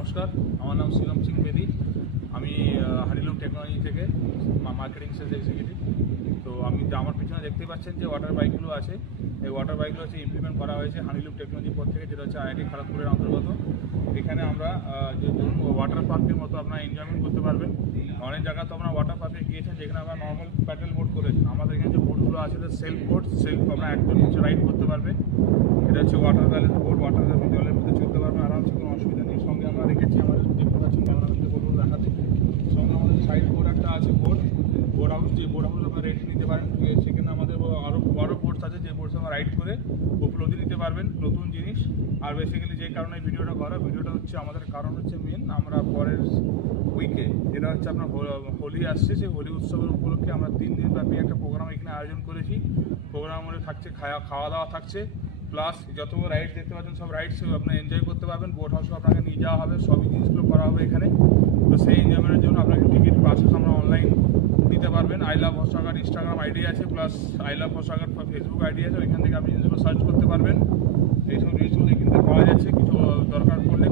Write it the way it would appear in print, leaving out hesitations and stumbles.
নমস্কার, আমার নাম শিবম সিং বেদি। আমি হানিলুম টেকনোলজি থেকে মার্কেটিং সেলস এক্সিকিউটিভ। তো আমার পিছনে দেখতে পাচ্ছেন যে ওয়াটার বাইকগুলো আছে। এই ওয়াটার বাইকগুলো হচ্ছে ইমপ্লিমেন্ট করা হয়েছে হানিলুম টেকনোলজির পর থেকে, যেটা হচ্ছে আইআইটি খড়গপুরের অন্তর্গত। এখানে আমরা যে ধরুন ওয়াটার পার্কের মতো আপনারা এনজয়মেন্ট করতে পারবেন। অনেক জায়গায় তো আপনারা ওয়াটার পার্কে গিয়েছেন যেখানে আমরা নর্মাল প্যাডেল বোট করেছেন। আমাদের এখানে যে বোটগুলো আছে সেলফ বোট, আপনারা একদম নিচে রাইড করতে পারবে। এটা হচ্ছে ওয়াটার ব্যালেন্স বোট, ওয়াটার জলের মধ্যে চলতে পারবেন আরামসে, কোনো অসুবিধা নেই। সঙ্গে আমরা রেখেছি, আমাদের দেখতে পাচ্ছেন ক্যামেরাতে বলবো দেখাতে। সঙ্গে আমাদের সাইড বোট একটা আছে, বোট হাউস, যে বোট হাউস আপনারা রেন্ট নিতে পারেন। সেখানে আমাদের আরও বড় বোটস আছে, যে বোটস আমরা রাইড করে উপলব্ধি নিতে পারবেন নতুন জিনিস। আর বেসিক্যালি যে কারণে ভিডিওটা হচ্ছে আমাদের কারণ হচ্ছে মেন, আমরা পরের উইকে যেটা হচ্ছে আপনার হোলি আসছে, সেই হোলি উৎসবের উপলক্ষে আমরা 3 দিন ব্যাপী একটা প্রোগ্রাম এখানে আয়োজন করেছি। প্রোগ্রামের মধ্যে থাকছে খাওয়া দাওয়া থাকছে, প্লাস যতগুলো রাইড দেখতে পাচ্ছেন সব রাইডস আপনি এনজয় করতে পারবেন। বোট হাউসও আপনাকে নিয়ে যাওয়া হবে, সবই জিনিসগুলো করা হবে এখানে। তো সেই এনজয়মেন্টের জন্য আপনাকে টিকিট প্রসেস আমরা অনলাইন দিতে পারবেন। I love Harshasagar Instagram ID আছে, plus I love Harshasagar Facebook ID আছে। ওইখান থেকে আপনি জিনিসগুলো সার্চ করতে পারবেন। এইসব জিনিসগুলো এখান থেকে পাওয়া যাচ্ছে। কিছু দরকার পড়লে